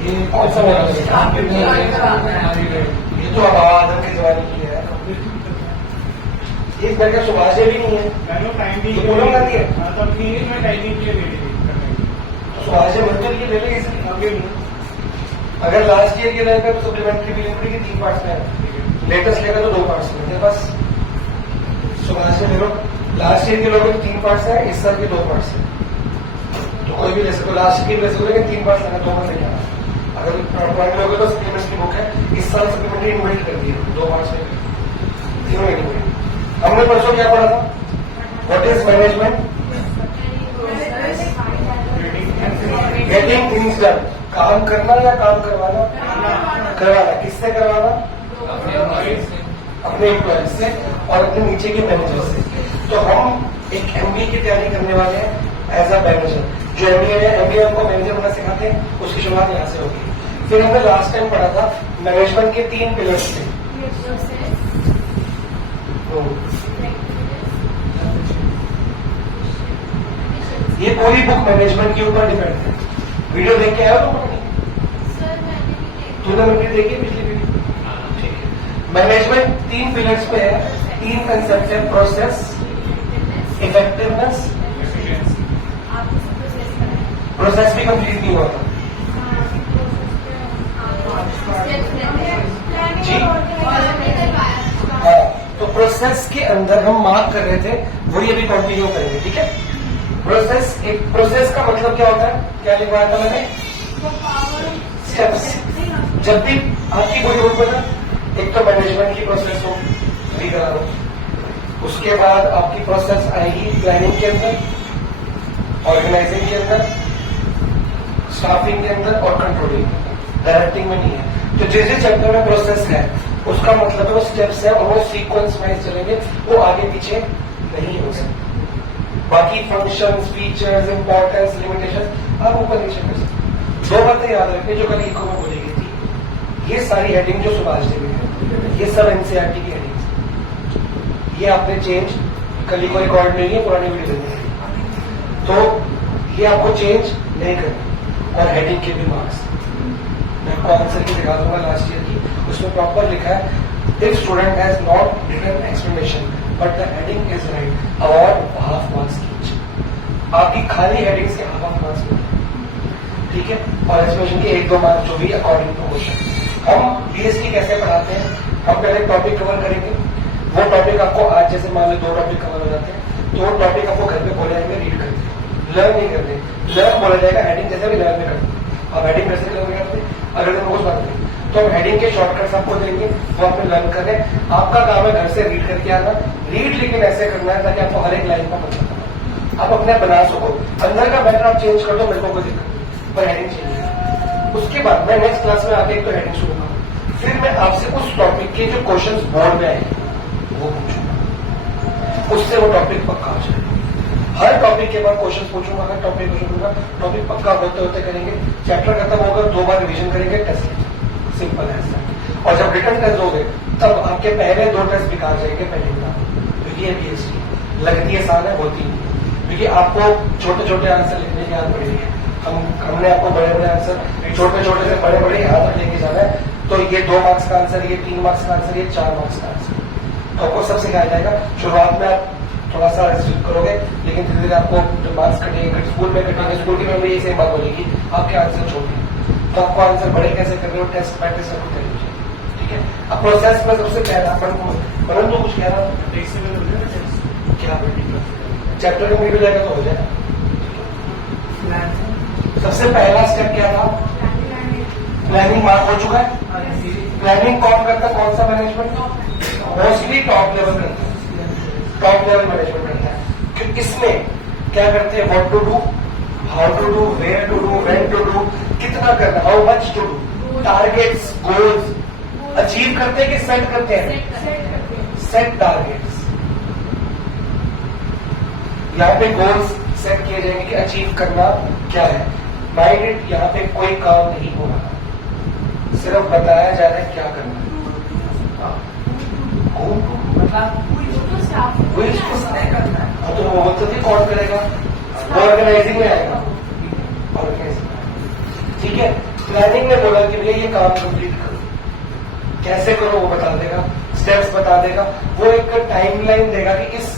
ये कौन सा मेरा ये तो आवाज के जवानी की है। एक घर का सुभाष भी नहीं है, तो बोलूंगा नहीं है सुभाष मंदिर की ले लेंगे इसलिए। अगर लास्ट ईयर की रहेगा तो सप्लीमेंट्री भी लेंगे 3 पार्ट्स में, लेटेस्ट लेगा तो 2 पार्ट्स में। बस सुभाष ले लो, लास्ट ईयर के लोगों के 3 पार्ट्स है, इस साल के 2 पार्ट्स है। तो कोई भी ले सकते, लास्ट ईयर ले सकते 3 पार्ट्स लेना, 2 पार्ट्स लेना। अगर पॉइंट लोगे तो सप्लीमेंट्स की बुक है, इस साल सप्लीमेंट्री इन्वाइट कर दी है 2 पार्ट्स में, तीनों इन्वाइट। हमने परसों क्या पढ़ा था? What is management? Getting things done, काम करना या काम करवाना? करवाना। किससे करवाना? अपने एम्प्लॉय से और अपने नीचे के मैनेजर से। तो हम एक एमबीए की तैयारी करने वाले हैं एज अ मैनेजर। जो एमबीए है, एमबीए हमको मैनेजर बनना सिखाते हैं, उसकी शुरुआत यहाँ से होगी। फिर हमने लास्ट टाइम पढ़ा था मैनेजमेंट के 3 पिलर्स थे। ये पूरी बुक मैनेजमेंट के ऊपर डिपेंड है। वीडियो देख के आया तो तूने वीडियो देखी पिछली वीडियो? ठीक है। मैनेजमेंट 3 पिलर्स पे है, 3 कंसेप्ट है, प्रोसेस, इफेक्टिवनेस, प्रोसेस भी कंप्लीट नहीं हुआ था जी। हाँ, तो प्रोसेस के अंदर हम मार्क कर रहे थे, वही अभी कंटिन्यू करेंगे। ठीक है। प्रोसेस, एक प्रोसेस का मतलब क्या होता है? क्या लिखवाया था मैंने? स्टेप्स। जब भी आपकी कोई ग्रुप बना, एक तो मैनेजमेंट की प्रोसेस हो, करा लो। उसके बाद आपकी प्रोसेस आएगी प्लानिंग के अंदर, ऑर्गेनाइजिंग के अंदर, स्टाफिंग के अंदर और कंट्रोलिंग। डायरेक्टिंग में नहीं है। तो जिस चैप्टर में प्रोसेस है उसका मतलब है वो स्टेप्स है और वो सीक्वेंस वाइज चलेंगे, वो आगे पीछे नहीं हो सकते। बाकी फंक्शंस, फीचर्स, इंपॉर्टेंस, लिमिटेशन आप ऊपर नीचे कर सकते। 2 बातें याद रखिए जो कल इको में बोली गई थी। ये सारी हेडिंग जो सुभाष जी में है, ये सब एनसीईआरटी की हेडिंग। ये आपने चेंज, कल को रिकॉर्ड नहीं है, पुरानी वीडियो देनी है, तो ये आपको चेंज नहीं करना। और हेडिंग के भी मार्क्स मैं आपको आंसर की दिखा दूंगा लास्ट ईयर की, उसमें प्रॉपर लिखा है if student has not written explanation but the heading is right, award half marks each. आपकी खाली हेडिंग्स के हाफ मार्क्स मिलते हैं। ठीक है। और एक्सप्लेनेशन के 1-2 मार्क्स जो भी अकॉर्डिंग टू क्वेश्चन। हम बीएसटी कैसे पढ़ाते हैं? हम पहले टॉपिक कवर करेंगे, वो टॉपिक आपको आज जैसे मान लो 2 टॉपिक कवर हो जाते हैं, तो वो टॉपिक आपको घर पे बोले जाएंगे, रीड करते हैं, लर्न नहीं करते। लर्न बोला जाएगा हेडिंग जैसे भी लर्न में करते हैं। अब हेडिंग कैसे लर्न करते हैं? अगर हम कुछ बात करें तो हम हेडिंग के शॉर्टकट्स आपको देंगे, वो आपने लर्न करें। आपका काम है घर से रीड करके आना, रीड लेकिन ऐसे करना है ताकि आपको हर एक लाइन का मतलब आप अपने बना सको। अंदर का मैटर आप चेंज कर दो, मेरे को कोई दिक्कत नहीं, पर हेडिंग चेंज। उसके बाद मैं नेक्स्ट क्लास में आके एक तो हेडिंग शुरू करूँ, फिर मैं आपसे उस टॉपिक के जो क्वेश्चन बोर्ड में आए वो पूछूंगा, उससे वो टॉपिक पक्का हो जाएगा। हर टॉपिक के बाद क्वेश्चन पूछूंगा, हर टॉपिक क्वेश्चन पूछूंगा, टॉपिक पक्का होते होते करेंगे। चैप्टर खत्म होगा, 2 बार रिवीजन करेंगे, टेस्ट लेंगे, सिंपल है। और जब रिटर्न टेस्ट दोगे तब आपके पहले 2 टेस्ट बेकार जाएंगे पहले का, क्योंकि ये बीएसटी लगती है, आसान है, होती नहीं। क्योंकि आपको छोटे छोटे आंसर लिखने की आदत पड़ेगी। हमने आपको बड़े बड़े आंसर छोटे छोटे से बड़े बड़े यहाँ तक लेके जाना है। तो ये 2 मार्क्स का आंसर, ये 3 मार्क्स का आंसर, ये 4 मार्क्स का आंसर तो आपको सब सिखाया जाएगा। शुरुआत में आप थोड़ा सा रेस्ट्रिक्ट करोगे, लेकिन धीरे धीरे आपको जो मार्क्स कटेंगे, स्कूल में कटेंगे, स्कूल की मेमोरी यही सेम बात बोलेगी, आपके आंसर छोटे, तो आपको आंसर बड़े कैसे कर रहे हो, टेस्ट प्रैक्टिस करके कर लीजिए। ठीक है। अब प्रोसेस में सबसे पहला मनन तो कुछ कह रहा था, क्या चैप्टर में मिल जाएगा तो हो जाएगा। सबसे पहला स्टेप क्या था? प्लानिंग मार्क हो चुका है। प्लानिंग कौन करता है? कौन सा मैनेजमेंट? मोस्टली टॉप लेवल करता है, टॉप लेवल मैनेजमेंट करता है। क्योंकि इसमें क्या करते हैं? What to do, how to do, where to do, when to do, कितना करना, how much to do, targets, goals achieve करते हैं कि सेट करते हैं? Set targets. यहाँ पे गोल्स सेट किए जाएंगे कि अचीव करना क्या है। माइंडेड यहाँ पे कोई काम नहीं हो रहा, सिर्फ बताया जा रहा है क्या करना है। तो वो तो कौन करेगा? वो ऑर्गेनाइजिंग में आएगा, ऑर्गेनाइजिंग ठीक है। प्लानिंग में बोला कि भैया ये काम कंप्लीट करो, कैसे करो वो बता देगा, स्टेप्स बता देगा, वो एक टाइमलाइन देगा कि इस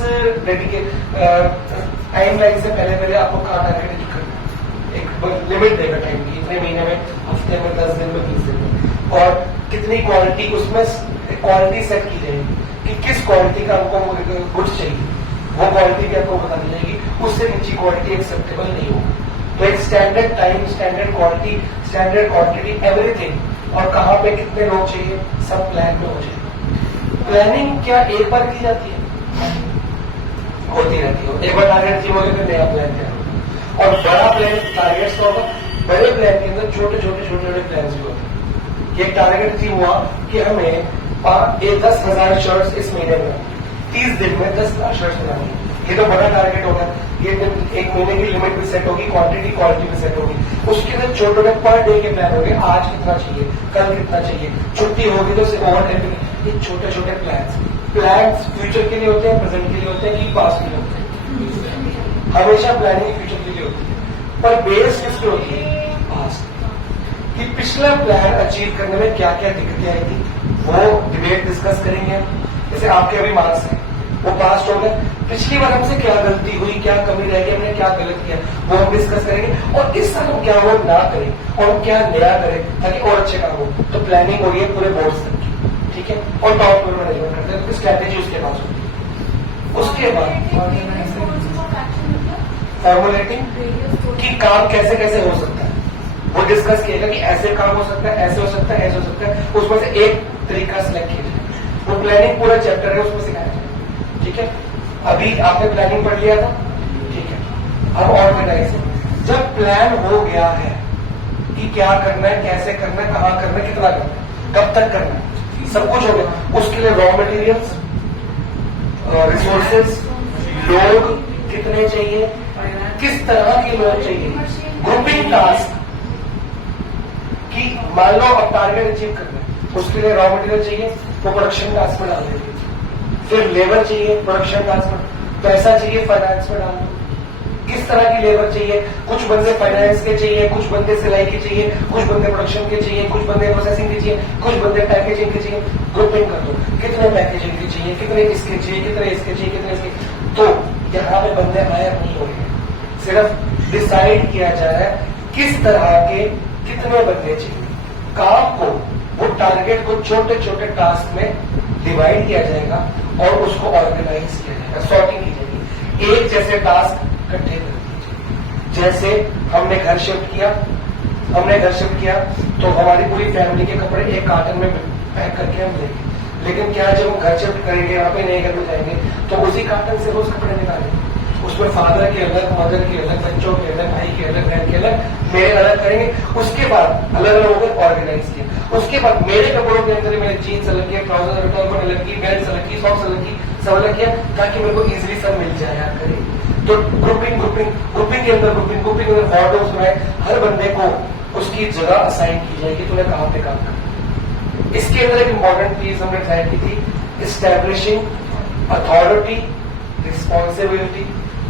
टाइमलाइन से पहले पहले आपको कहाँ टारगेट अचीव करना है, एक लिमिट देगा टाइम की, इतने महीने में, हफ्ते में, 10 दिन में, 20 दिन में, और कितनी क्वालिटी, उसमें क्वालिटी सेट की जाएगी कि किस क्वालिटी का हमको गुड्स चाहिए, वो क्वालिटी भी आपको बता दी जाएगी, उससे नीचे क्वालिटी एक्सेप्टेबल नहीं होगी। तो एक standard time, standard quality, standard quantity, everything, और कहाँ पे कितने लोग चाहिए, सब प्लान में हो जाए। प्लानिंग क्या एक बार की जाती है? होती रहती है। एक बार टारगेट अचीव हो गया फिर नया प्लान क्या होगा, और बड़ा प्लान टारगेट्स का होगा, बड़े प्लान के अंदर छोटे छोटे प्लान भी होते हैं। एक टारगेट अचीव हुआ कि हमें 10,000 शर्ट्स इस महीने में, 30 दिन में 10,000 शर्ट्स बनानी है, ये तो बड़ा टारगेट होगा। ये एक महीने की लिमिट भी सेट होगी, क्वांटिटी क्वालिटी भी सेट होगी, उसके अंदर छोटे छोटे पर डे के प्लान होंगे, आज कितना चाहिए, कल कितना चाहिए, छुट्टी होगी तो ओवर टाइम, ये छोटे छोटे प्लान्स फ्यूचर के लिए होते हैं, प्रेजेंट के लिए होते हैं कि पास्ट के लिए होते हैं, हमेशा प्लानिंग फ्यूचर के लिए होती है, पर बेस किस पे होती है, पास्ट, कि पिछला प्लान अचीव करने में क्या क्या दिक्कतें आई थी, वो डिबेट डिस्कस करेंगे। जैसे आपके अभी मार्क्स है, वो पास्ट हो गए, पिछली बार हमसे क्या गलती हुई, क्या कमी रह गई, हमने क्या गलत किया, वो हम डिस्कस करेंगे, और इस साल हम क्या वो ना करें और हम क्या नया करें ताकि और अच्छे काम हो। तो प्लानिंग हो रही है पूरे बोर्ड तक की, ठीक है, और टॉप पर मैनेजमेंट करते हैं, तो स्ट्रैटेजी उसके पास होती है। उसके बाद फॉर्मुलेटिंग कि काम कैसे कैसे हो सकता है, वो डिस्कस किएगा कि ऐसे काम हो सकता है, ऐसे हो सकता है, ऐसे हो सकता है, उसमें से एक तरीका सिलेक्ट किया जाए। वो प्लानिंग पूरा चैप्टर है, उसमें सिखाया जाए, ठीक है। अभी आपने प्लानिंग पढ़ लिया था, ठीक है। अब ऑर्गेनाइज, जब प्लान हो गया है कि क्या करना है, कैसे करना है, कहाँ करना है, कितना करना है, कब तक करना है, सब कुछ हो गया, उसके लिए रॉ मटेरियल्स, रिसोर्सेज, लोग कितने चाहिए, किस तरह के लोग चाहिए, ग्रुपिंग टास्क, कि मान लो अब टारगेट अचीव करना है, उसके लिए रॉ मटेरियल चाहिए, वो प्रोडक्शन टास्क में डाल देंगे, फिर लेबर चाहिए प्रोडक्शन टास्क में, पैसा चाहिए फाइनेंस में डाल दो, किस तरह की लेबर चाहिए, कुछ बंदे फाइनेंस के चाहिए, कुछ बंदे सिलाई के चाहिए, कुछ बंदे प्रोडक्शन के चाहिए, कुछ बंदे प्रोसेसिंग के चाहिए, कुछ बंदे पैकेजिंग के चाहिए, ग्रुपिंग कर दो, कितने पैकेजिंग के चाहिए, कितने इसके चाहिए, कितने इसके चाहिए, कितने इसके। तो यहाँ पे बंदे हायर नहीं हो रहे, सिर्फ डिसाइड किया जा रहा है किस तरह के कितने बंदे चाहिए, काम को, वो टारगेट को छोटे छोटे टास्क में डिवाइड किया जाएगा और उसको ऑर्गेनाइज किया जाएगा, सॉर्टिंग की जाएगी, एक जैसे टास्क इकट्ठे कर दीजिए। जैसे हमने घर शिफ्ट किया तो हमारी पूरी फैमिली के कपड़े एक कार्टन में पैक करके हम लेंगे, लेकिन क्या जब हम घर शिफ्ट करेंगे, यहाँ पे नए घर में जाएंगे, तो उसी कार्टन से रोज कपड़े निकालेंगे, उसमें फादर के अलग, मदर के अलग, बच्चों के अलग, भाई के अलग, बहन के अलग, मेरे अलग करेंगे, उसके बाद अलग अलग होकर ऑर्गेनाइज किया, उसके बाद मेरे कपड़ों के अंदर मेरे जीन्स अलग किया, ट्राउजर अलग की, बेल्ट अलग की, सॉक्स अलग की, सब अलग किया, ताकि मेरे को इजीली सब मिल जाए यार करें। तो ग्रुपिंग के अंदर ग्रुपिंग के अंदर वार्डरोब्स बनाए, हर बंदे को उसकी जगह असाइन की जाएगी, तूने कहाँ पे काम करना। इसके अंदर एक इंपॉर्टेंट चीज हमने ट्राई की थी, एस्टैब्लिशिंग अथॉरिटी, रिस्पॉन्सिबिलिटी,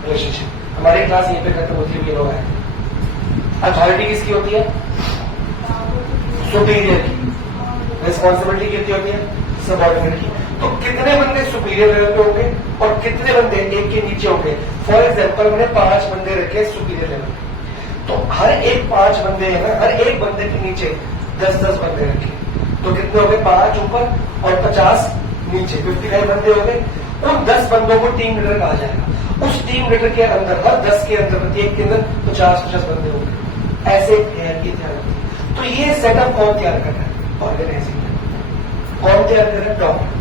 रिलेशनशिप। हमारी क्लास यहीं पे खत्म होती है, ये लोग है। अथॉरिटी किसकी होती है? सुपीरियर की। रिस्पॉन्सिबिलिटी कितनी होती है? सबऑर्डिनेट की। तो कितने बंदे सुपीरियर लेवल पे होंगे और कितने बंदे एक के नीचे होंगे? फॉर एग्जाम्पल मैंने 5 बंदे रखे सुपीरियर लेवल पे, तो हर एक 5 बंदे है ना, हर एक बंदे के नीचे 10-10 बंदे रखे, तो कितने हो गए? 5 ऊपर और 50 नीचे, 55 बंदे हो गए। उन 10 बंदों को टीम लीडर कहा जाएगा। उस टीम लीडर के अंदर हर 10 के अंदर प्रत्येक के अंदर 50-50 बंदे होंगे। ऐसे तैयार होती है। तो ये सेटअप कौन तैयार कर रहा है? ऑर्गेनाइजिंग कौन तैयार कर रहा है? डॉक्टर।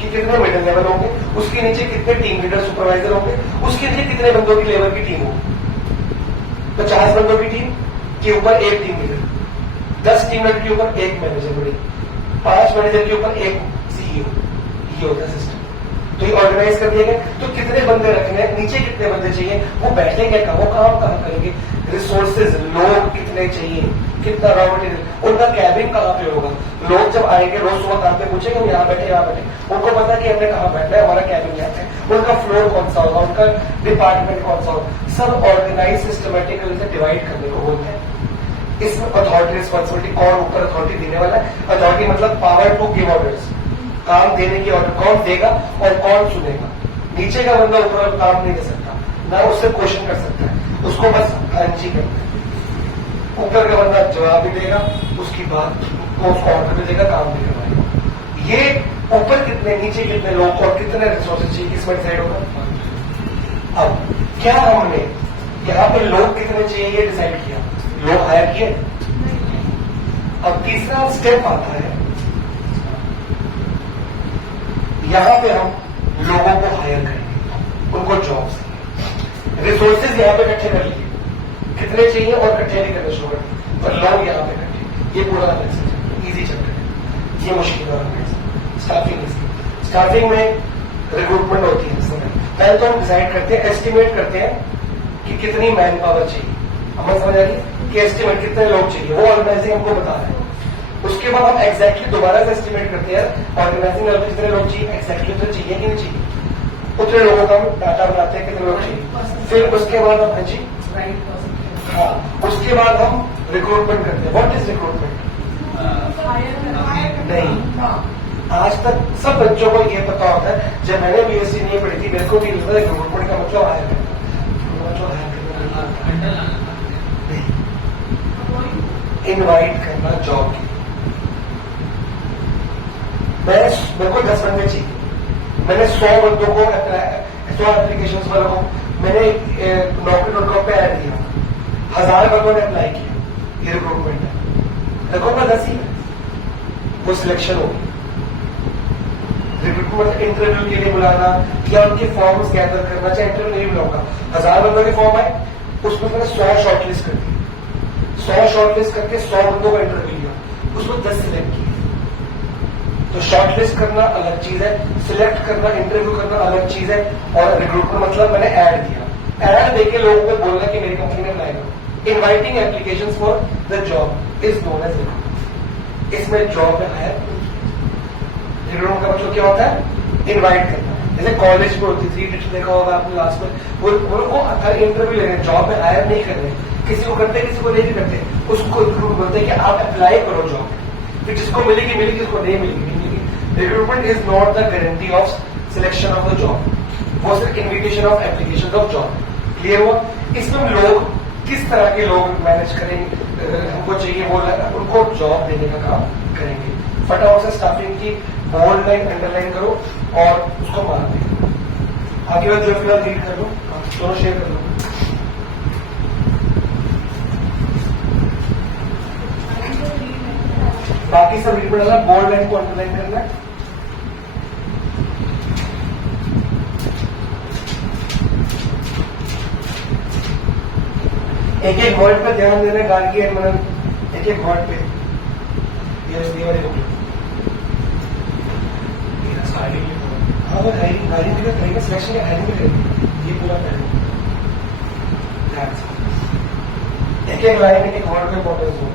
कि कितने मिडिल लेवल होंगे, उसके नीचे कितने टीम लीडर सुपरवाइजर होंगे, उसके नीचे कितने बंदों की लेवल की टीम होगी। 50 बंदों की टीम के ऊपर एक टीम लीडर, 10 टीम लीडर के ऊपर एक मैनेजर बड़ी, 5 मैनेजर के ऊपर एक सीईओ। ये होता है सिस्टम। तो ये ऑर्गेनाइज कर दिया गया। तो कितने बंदे रखने हैं, नीचे कितने बंदे चाहिए, वो बैठेंगे कहाँ, वो काम कहाँ करेंगे, रिसोर्सेज, लोग कितने चाहिए, कितना रॉ मटेरियल, उनका कैबिन कहाँ पे होगा। लोग जब आएंगे रोज सुबह काम पे पूछेंगे, हम यहाँ बैठे, उनको पता है कि हमने कहाँ बैठना है, हमारा कैबिन यहाँ है, उनका फ्लोर कौन सा होगा, उनका डिपार्टमेंट कौन सा होगा, सब ऑर्गेनाइज सिस्टमेटिकली से डिवाइड करने को बोलते हैं। इसमें अथॉरिटी रिस्पॉन्सिबिलिटी, कौन ऊपर अथॉरिटी देने वाला है, अथॉरिटी मतलब पावर टू गिव ऑर्डर्स, काम देने की ऑर्डर कौन देगा और कौन सुनेगा। नीचे का बंदा ऊपर काम नहीं दे सकता, ना उससे क्वेश्चन कर सकता है, उसको बस जी करना है। ऊपर का बंदा जवाब भी देगा, उसकी बात को उसको ऑर्डर भी देगा, काम भी करवाएगा। ये ऊपर कितने नीचे कितने लोग और कितने रिसोर्सेज चाहिए किसमें डिसाइड होगा। अब क्या हमने यहाँ पे लोग कितने चाहिए ये डिसाइड किया, लोग हायर किए। अब तीसरा स्टेप आता है, यहां पे हम लोगों को हायर करेंगे, उनको जॉब्स देंगे, रिसोर्सेज यहां पे इकट्ठे कर लिए, कितने चाहिए और इकट्ठे भी करने शुरू कर, और लोग यहां पे इकट्ठे। ये पूरा इजी चैप्टर है, ये मुश्किल है। स्टाफिंग में रिक्रूटमेंट होती है। पहले तो हम डिसाइड करते हैं, एस्टिमेट करते हैं कि कितनी मैन पावर चाहिए। हमें समझ आ रही कि एस्टिमेट कितने लोग चाहिए, वो ऑर्गेनाइजिंग हमको बता रहे हैं। उसके बाद हम एग्जैक्टली दोबारा से एस्टिमेट करते हैं ऑर्गेनाइजिंग लेवल कितने लोग चाहिए, एग्जैक्टली उतने चाहिए कि नहीं चाहिए, उतने लोगों का हम डाटा बनाते हैं कितने लोग चाहिए। फिर उसके बाद हम जी हाँ, उसके बाद हम रिक्रूटमेंट करते हैं। What is recruitment? नहीं, आज तक सब बच्चों को ये पता होता है, जब मैंने बीएससी नहीं पढ़ी थी मेरे को भी रिक्रूटमेंट का मतलब हायर करना, इनवाइट करना जॉब की। मेरे को 10 बंदे चाहिए, मैंने 100 बंदों को 100 एप्लीकेशन वालों को मैंने Naukri.com पे ऐड दिया, 1000 बंदों ने अप्लाई किया, ये रिक्रूटमेंट है। देखो मैं 10 ही है, वो सिलेक्शन होगी। रिक्रूटमेंट इंटरव्यू के लिए बुलाना या उनके फॉर्म्स गैदर करना, चाहे इंटरव्यू नहीं बुलाऊंगा, 1000 बंदों के फॉर्म आए, उसमें मैंने 100 शॉर्टलिस्ट कर दी, 100 शॉर्टलिस्ट करके 100 बंदों का इंटरव्यू लिया, उसमें 10 सिलेक्ट किए। तो शॉर्टलिस्ट करना अलग चीज है, सिलेक्ट करना इंटरव्यू करना अलग चीज है। और रिक्रूटमेंट मतलब मैंने ऐड दिया, ऐड देके लोगों को बोलना कि मेरी कंपनी में अप्लाई करो। Inviting applications for the job is known as recruitment. इसमें जॉब में हायर रिक्रूटमेंट का मतलब क्या होता है, इनवाइट करना। जैसे कॉलेज में होती थी, देखा होगा आपने लास्ट में, वो इंटरव्यू ले रहे हैं, जॉब में हायर नहीं कर रहे, किसी को करते किसी को नहीं करते, उसको रिक्रूट बोलते हैं कि आप अप्लाई करो जॉब, फिर जिसको मिलेगी मिलेगी, जिसको नहीं मिलेगी। Recruitment is not the guarantee of selection of the job, वो सिर्फ invitation of application of job. Clear हुआ? इसमें लोग किस तरह के लोग मैनेज करेंगे, हमको चाहिए वो उनको जॉब देने का काम करेंगे। फटाफट से स्टाफिंग की बोल्ड लाइन अंडरलाइन करो और उसको मार दे। आगे बाद जो फिलहाल रीड कर लो, दोनों शेयर कर लो। बाकी सब रीड में डाला, बोल्ड लाइन को अंडरलाइन करना है। एक एक वर्ड पे ध्यान देना, गार्गी एंड मनन, एक एक वर्ड पे। ये वाली बुक हाँ, वो हायरिंग भी करेंगे, सिलेक्शन का हायरिंग भी करेंगे, ये पूरा करेंगे। एक एक लाइन एक एक वर्ड पे इंपॉर्टेंस हो।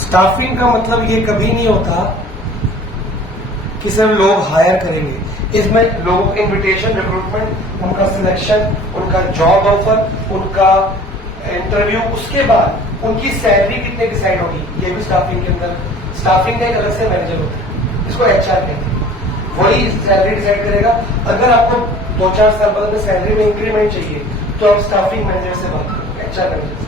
स्टाफिंग का मतलब ये कभी नहीं होता कि सिर्फ लोग हायर करेंगे, इसमें लोगों को इन्विटेशन, रिक्रूटमेंट, उनका सिलेक्शन, उनका जॉब ऑफर, उनका इंटरव्यू, उसके बाद उनकी सैलरी कितने डिसाइड होगी, ये भी स्टाफिंग के अंदर। स्टाफिंग का एक अलग से मैनेजर होता है, इसको एचआर कहते हैं, वही सैलरी डिसाइड करेगा। अगर आपको 2-4 साल बाद में सैलरी में इंक्रीमेंट चाहिए तो आप स्टाफिंग मैनेजर से बात करो, एचआर मैनेजर से,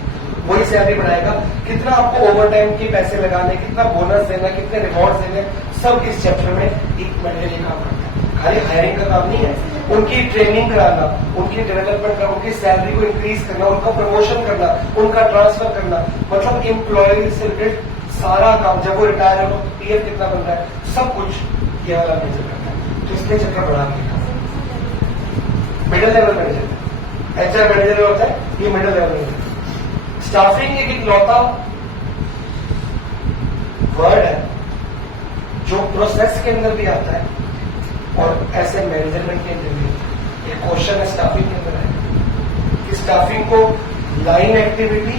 वही सैलरी बढ़ाएगा। कितना आपको ओवर टाइम के पैसे लगाने, कितना बोनस देना, कितने रिवॉर्ड देने, सब इस चैप्टर में एक मैनेजर ये काम करता है। खाली हायरिंग का काम नहीं है, उनकी ट्रेनिंग कराना, उनकी डेवलपमेंट करना, उनकी सैलरी को इंक्रीज करना, उनका प्रमोशन करना, उनका ट्रांसफर करना, मतलब एम्प्लॉय से रिलेटेड सारा काम। जब वो रिटायर हो तो पीएफ कितना बन रहा है, सब कुछ ये वाला मैनेजर करता है। तो इसलिए चक्कर बढ़ा के middle level manager, HR manager होता है, ये मिडिल लेवल मैनेजर। स्टाफिंग एक इकलौता वर्ड है जो प्रोसेस के अंदर भी आता है और ऐसे मैनेजमेंट के अंदर भी। एक क्वेश्चन है स्टाफिंग के अंदर है कि स्टाफिंग को line activity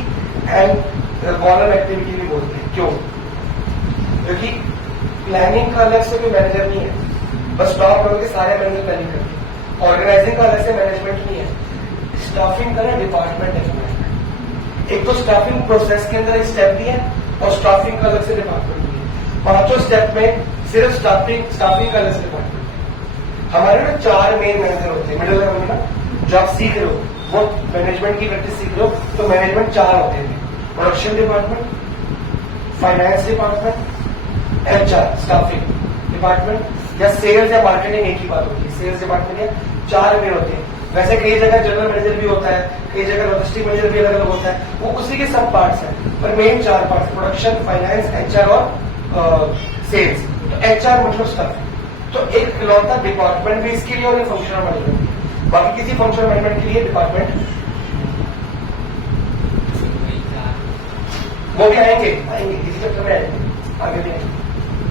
and column activity भी बोलते हैं। क्यों? क्योंकि प्लानिंग का अलग से कोई मैनेजर नहीं है, बस टॉप लेवल के सारे मैनेजर प्लानिंग करते हैं। ऑर्गेनाइजिंग का अलग से मैनेजमेंट नहीं है। स्टाफिंग का ना डिपार्टमेंट है। एक तो स्टाफिंग प्रोसेस के अंदर एक स्टेप भी है और स्टाफिंग का अलग से डिपार्टमेंट भी है। पांचों स्टेप में सिर्फ स्टाफिंग का अलग से डिपार्टमेंट है। हमारे ना 4 मेन मैनेजर होते हैं मिडिल लेवल में ना, जो आप सीख रहे हो वो मैनेजमेंट की प्रैक्टिस सीख रहे हो, तो मैनेजमेंट 4 होते हैं। Production department, finance department, HR staffing department या सेल्स या मार्केटिंग, एक ही बात होती है। सेल्स डिपार्टमेंट या 4 में होते हैं। वैसे कई जगह जनरल मैनेजर भी होता है, कई जगह लॉजिस्टिक मैनेजर भी अलग अलग होता है, वो उसी के सब पार्ट्स हैं, पर main 4 parts production, finance, HR और सेल्स। तो एचआर मतलब स्टाफ। तो एक इकलौता डिपार्टमेंट भी इसके लिए और फंक्शनल मैनेजमेंट, बाकी किसी फंक्शनल मैनेजमेंट के लिए डिपार्टमेंट वो भी आएंगे इसी चक्कर में आएंगे, आगे भी आएंगे।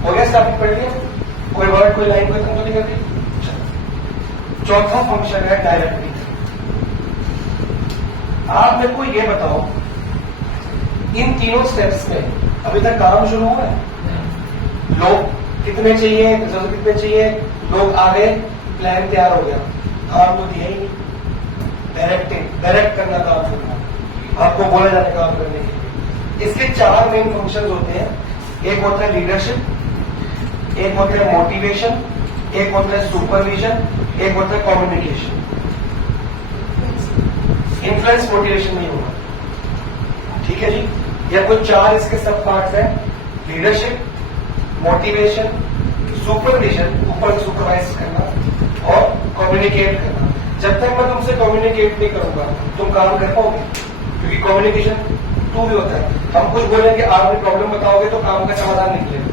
हो गया स्टाफिंग पढ़ लिया? कोई वर्ड कोई लाइन कोई तो नहीं करती। चौथा फंक्शन है डायरेक्टिंग। आप मेरे को ये बताओ, इन तीनों स्टेप्स में अभी तक काम शुरू हुआ है? लोग कितने चाहिए, रिजल्ट कितने चाहिए, लोग आ गए, प्लान तैयार हो गया, काम तो दिया ही नहीं। डायरेक्ट करना काम करना, आपको बोला जाने काम करने के लिए। इसके 4 मेन फंक्शंस होते हैं। एक होता है लीडरशिप, एक होता है मोटिवेशन, एक होता है सुपरविजन, एक होता है कम्युनिकेशन। इन्फ्लुएंस मोटिवेशन नहीं होगा, ठीक है जी। या कोई 4 इसके सब पार्ट्स हैं, लीडरशिप, मोटिवेशन, सुपरविजन ऊपर सुपरवाइज करना और कम्युनिकेट करना। जब तक मैं तुमसे कम्युनिकेट नहीं करूंगा तुम काम कर पाओगे, क्योंकि कम्युनिकेशन टू भी होता है। हम कुछ बोलेंगे, आपने प्रॉब्लम बताओगे तो काम का समाधान निकलेगा,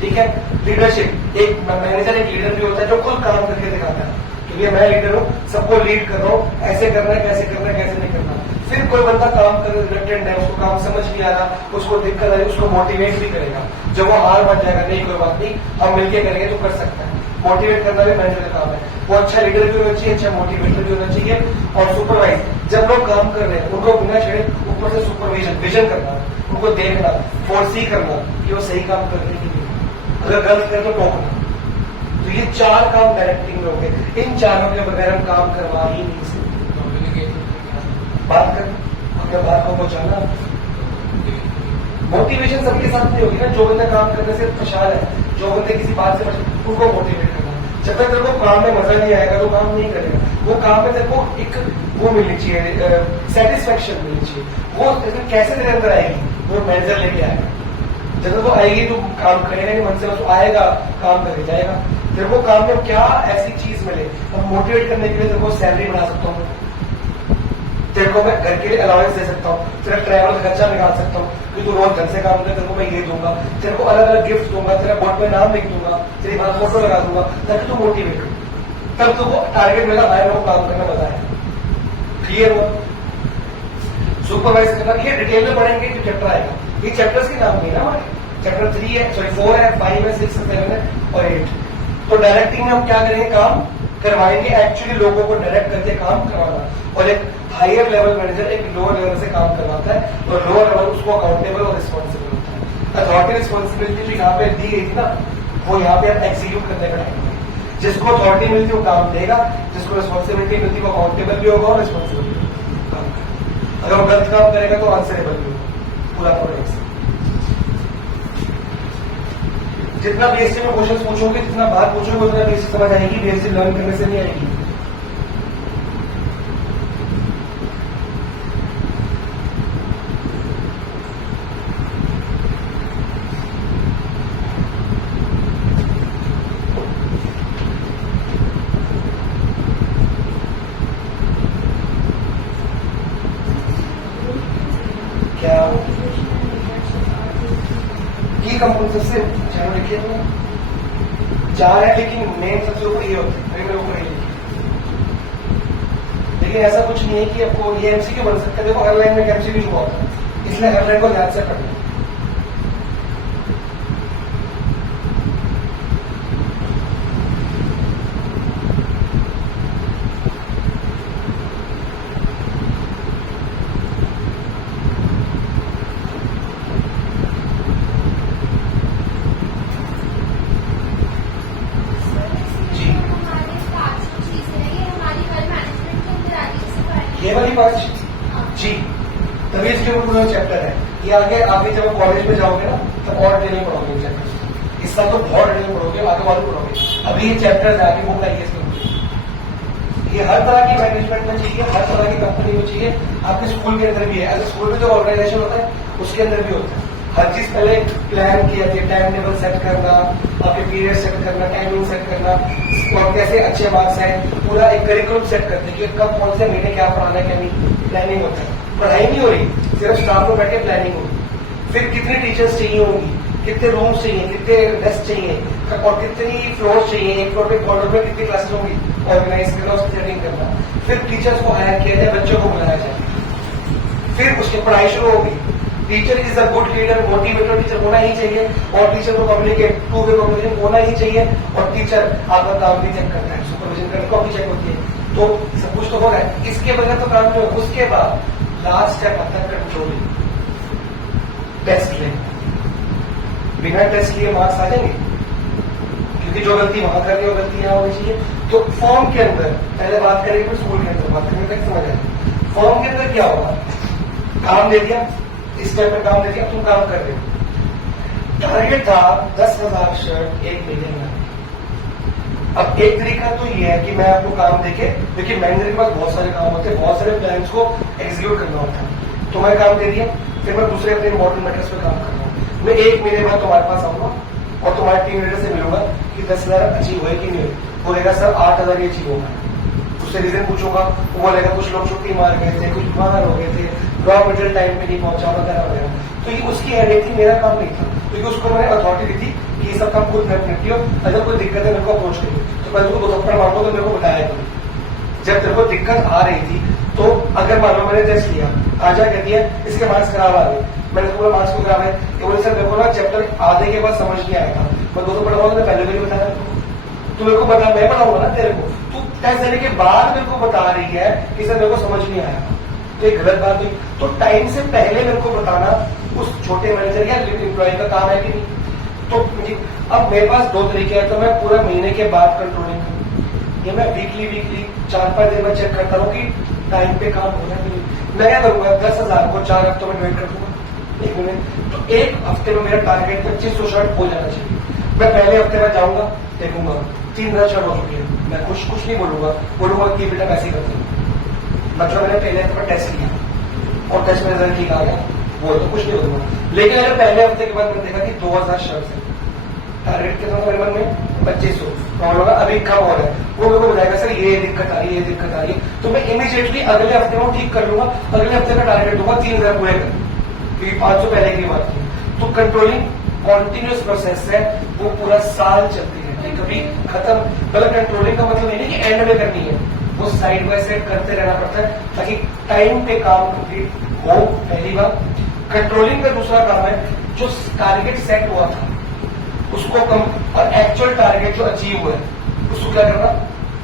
ठीक है। लीडरशिप, एक मैनेजर एक लीडर भी होता है जो खुद काम करके दिखाता है कि ये मैं लीडर हूँ, सबको लीड कर रहा हूँ, ऐसे करना है, कैसे करना है, कैसे नहीं करना। फिर कोई बंदा काम कर रिलेक्टेड है, उसको काम समझ नहीं आ रहा, उसको दिक्कत आ रही, उसको मोटिवेट भी करेगा। जब वो हार मान जाएगा, नहीं कोई बात नहीं, हम मिलकर करेंगे तो कर सकता है। मोटिवेट करना भी मैनेजर का काम है। वो अच्छा लीडर भी होना चाहिए, अच्छा मोटिवेटर भी होना चाहिए। और सुपरवाइज, जब लोग काम कर रहे हैं उनको बिना छेड़े ऊपर से सुपरविजन, विजन करना, उनको देखना, फोर्सी करना कि वो सही काम कर रहे हैं कि नहीं, अगर गलत करे तो टोकना। तो ये 4 काम डायरेक्टिंग में हो गए। इन 4 के बगैर हम काम करवा ही नहीं सकते। बात कर अपने बात को पहुंचाना। मोटिवेशन सबके साथ नहीं होगी ना। जो बंदा काम करने से खुशहाल है, जो बंदे किसी बात से उनको मोटिवेट करना। जब तक तेरे को काम में मजा नहीं आएगा तो काम नहीं करेगा। वो काम में तेरे को एक वो मिलनी चाहिए, सेटिस्फेक्शन मिलनी चाहिए। वो कैसे तेरे अंदर आएगी, वो मैनेजर लेके आएगा। जब वो आएगी तो काम करेगा नहीं, मन से तो आएगा, काम करके जाएगा। तेरे को काम में क्या ऐसी चीज मिले, तो मोटिवेट करने के लिए तेरे को सैलरी बढ़ा सकता हूँ, तेरे को मैं घर के लिए अलाउंस दे सकता हूँ, तेरा ट्रैवल का खर्चा निकाल सकता हूँ कि तू रोज घर से काम करे, तेरे को मैं ये दूंगा, तेरे को अलग अलग गिफ्ट दूंगा, तेरा बोर्ड पे नाम लिख दूंगा, तेरी बात फोटो लगा दूंगा, ताकि तू मोटिवेट हो। तब तो वो टारगेट मिला, भाई मेरे को काम करना मजा है। क्लियर हो? सुपरवाइज करना, ये डिटेल में पढ़ेंगे जो चैप्टर आएगा। ये चैप्टर्स के नाम नहीं ना हमारे, चैप्टर 3 है, सॉरी 4 है, 5 है, 6 है, 7 है और 8। तो डायरेक्टिंग में हम क्या करेंगे, काम करवाएंगे, एक्चुअली लोगों को डायरेक्ट करके काम करवाना। और एक हायर लेवल मैनेजर एक लोअर लेवल से काम करवाता है, और लोअर लेवल उसको अकाउंटेबल और रिस्पॉन्सिबल होता है। अथॉरिटी रिस्पॉन्सिबिलिटी जो यहाँ पे दी गई थी ना, वो यहाँ पे आप एग्जीक्यूट करने का टाइम है। जिसको अथॉरिटी मिलती है वो काम देगा, जिसको रिस्पॉन्सिबिलिटी मिलती है वो अकाउंटेबल भी होगा और रिस्पॉन्सिबल भी होगा। अगर वो गलत काम करेगा तो आंसरेबल भी होगा पूरा प्रोजेक्ट। जितना बीएससी में क्वेश्चन पूछोगे, जितना बाहर पूछोगे, उतना बीएससी समझ आएगी। बीएससी लर्न करने से नहीं आएगी। क्या की कंपनी सबसे चैनल लिखिए 4 है, लेकिन मेन सबसे ऊपर ये होता है, मेरे ऊपर ये। लेकिन ऐसा कुछ नहीं है कि आपको ये एमसीक्यू बन सकता है। देखो हर लाइन में एमसीक्यू हुआ होता है, इसलिए हर लाइन को ध्यान से पढ़ना। फर्स्ट जी, तभी इसके ऊपर पूरा चैप्टर है। ये आगे आगे जब कॉलेज में जाओगे ना तब और डिटेल पढ़ोगे चैप्टर, इस साल तो बहुत डिटेल पढ़ोगे, आगे वाले पढ़ोगे। अभी ये चैप्टर है, आगे बुक लाइए इसके ऊपर। ये हर तरह की मैनेजमेंट में चाहिए, हर तरह की कंपनी में चाहिए, आपके स्कूल के अंदर भी है। अगर स्कूल में जो ऑर्गेनाइजेशन होता है उसके अंदर भी होता है। हर चीज पहले प्लान किया जाती है, टाइम टेबल सेट करना, आपके पीरियड सेट करना, टाइमिंग सेट करना, और कैसे अच्छे मार्क्स आए, पूरा एक करिकुलम सेट करते हैं कि कब कौन से महीने क्या पढ़ाना है, क्या नहीं, प्लानिंग होता है। पढ़ाई नहीं हो रही, सिर्फ स्टाफ में बैठे प्लानिंग होगी। फिर कितनी टीचर्स चाहिए होंगी, कितने रूम्स चाहिए, कितने डेस्क चाहिए और कितनी फ्लोर्स चाहिए, एक फ्लोर पे कॉर्नर में कितनी क्लासेस होंगी, ऑर्गेनाइज करना, उसकी सेटिंग करना। फिर टीचर्स को हायर किया जाए, बच्चों को बुलाया जाए, फिर उसकी पढ़ाई शुरू होगी। Teacher is a good leader, motivator teacher होना ही चाहिए, और टीचर को कम्युनिकेट टू वे कम्युनिकेशन होना ही चाहिए, और टीचर आपका काम भी चेक करता है, सुपरविजन करने कॉपी चेक होती है, तो सब कुछ तो हो रहा है। इसके बगैर तो काम नहीं हो। उसके बाद लास्ट स्टेप आता है कंट्रोलिंग, टेस्ट लेना। बिना टेस्ट लिए मार्क्स आ जाएंगे, क्योंकि जो गलती वहां कर रही है वो गलती यहाँ होनी चाहिए। तो फॉर्म के अंदर पहले बात करेंगे, फिर स्कूल के अंदर बात करेंगे, तक समझ आएगा। फॉर्म के अंदर क्या होगा, काम दे दिया, इस टाइप में काम दे दिया, तुम काम कर रहे हो। टारगेट था 10,000 शर्ट एक महीने में। अब एक तरीका तो ये है कि मैं आपको काम देके, देखिए मैनेजर के पास बहुत सारे काम होते हैं, बहुत सारे प्लान्स को एग्जीक्यूट करना होता है। तो मैं काम दे दिया, फिर मैं दूसरे अपने इंपॉर्टेंट मैटर्स पे काम कर रहा हूँ। मैं एक महीने बाद तुम्हारे पास आऊंगा और तुम्हारे टीम लीडर से मिलूंगा कि 10,000 अचीव हुए कि नहीं हुए। बोलेगा सर 8,000 अचीव होगा। उससे रीजन पूछूंगा, वो बोलेगा कुछ लोग छुट्टी मार गए थे, कुछ बीमार हो गए थे, रॉ मटेरियल टाइम पे नहीं पहुंचा, वगैरह वगैरह। तो ये उसकी हेडेक थी, मेरा काम नहीं था, क्योंकि उसको मैंने अथॉरिटी दी थी कि ये सब काम खुद निपटियो, अगर कोई दिक्कत है मेरे को अप्रोच करिए। तो मैं तुमको 2 थप्पड़ मारूंगा तो मेरे को बताया था। जब तेरे को दिक्कत आ रही थी तो अगर मान लो मैंने टेस्ट किया, आजा कह दिया इसके मार्क्स खराब आ गए, मैंने पूरा मार्क्स को खराब है, ये बोले सर मेरे को ना चैप्टर आधे के बाद समझ नहीं आया था, मैं 2 थप्पड़ मारूंगा, पहले भी बताया तो मेरे को बता, मैं बताऊंगा ना तेरे को, तू टेस्ट देने के बाद मेरे को बता रही है कि सर मेरे को समझ नहीं आया, तो ये गलत बात हुई। तो टाइम से पहले मेरे को बताना उस छोटे मैनेजर या एम्प्लॉय का काम है कि नहीं। तो अब मेरे पास 2 तरीके हैं, तो मैं पूरा महीने के बाद कंट्रोलिंग करूँ, ये मैं वीकली 4-5 दिन में चेक करता हूँ कि टाइम पे काम हो रहा है कि नहीं। मैं क्या करूंगा, 10,000 को 4 हफ्तों में डिवाइड कर दूंगा, 1 महीने। तो 1 हफ्ते में मेरा टारगेट 2500 शर्ट हो जाना चाहिए। मैं पहले हफ्ते में जाऊंगा, देखूंगा 3,000 शर्ट हो चुकी है, मैं कुछ नहीं बोलूंगा कि बेटा पैसे ही करते हैं, मतलब मैंने पहले हफ्ते में टेस्ट किया और टेस्ट में रिजल्ट ठीक आ गया, वो तो कुछ नहीं बोलूंगा। लेकिन अगर पहले हफ्ते के बाद मैंने देखा कि 2,000 शर्ट है, टारगेट के साथ मेरे मन में 2500 प्रॉब्लम अभी कम हो रहा है, वो मेरे को बताएगा सर ये दिक्कत आ रही है, ये दिक्कत आ रही है, तो मैं इमीडिएटली अगले हफ्ते में ठीक कर लूंगा। अगले हफ्ते का टारगेट दूंगा 3,000 पूरे कर, क्योंकि 500 पहले की बात की। तो कंट्रोलिंग कॉन्टिन्यूस प्रोसेस है, वो पूरा साल चलती है, कभी खत्म। मतलब कंट्रोलिंग का मतलब ये नहीं कि एंड में करनी है, वो साइड बाय साइड करते रहना पड़ता है ताकि टाइम पे काम कंप्लीट हो। पहली बात कंट्रोलिंग का दूसरा काम है, जो टारगेट सेट हुआ था उसको कम और एक्चुअल टारगेट जो अचीव हुआ है उसको क्या करना,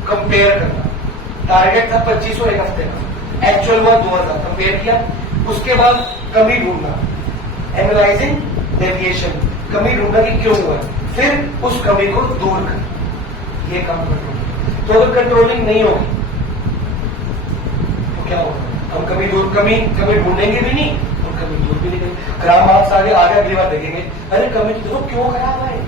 कंपेयर करना। टारगेट था 2500 एक हफ्ते का, एक्चुअल हुआ 2,000, कंपेयर किया। उसके बाद कमी ढूंढना, एनालाइजिंग डेविएशन, कमी ढूंढना कि क्यों हुआ, फिर उस कमी को दूर करना, ये काम कंट्रोलिंग। तो अगर कंट्रोलिंग नहीं होगी तो क्या होगा, हम कमी ढूंढेंगे भी नहीं और कमी दूर भी नहीं करेंगे। खराब मार्क्स आगे अगली बार देखेंगे, अरे कमी देखो क्यों खराब आए,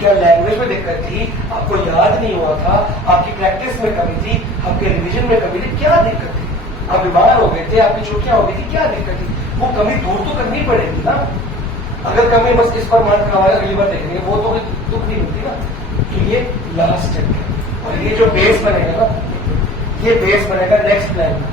क्या लैंग्वेज में दिक्कत थी, आपको याद नहीं हुआ था, आपकी प्रैक्टिस में कमी थी, आपके रिविजन में कमी थी, क्या दिक्कत थी, आप बीमार हो गए थे, आपकी छुट्टियां हो गई थी, क्या दिक्कत थी, वो कमी दूर तो करनी पड़ेगी ना। अगर कमी बस इस पर मार्क करवाया अगली बार देखेंगे, वो तो दुख नहीं होती ना। तो ये लास्ट स्टेप है, और ये जो बेस बनेगा ना, ये बेस बनेगा नेक्स्ट प्लान में।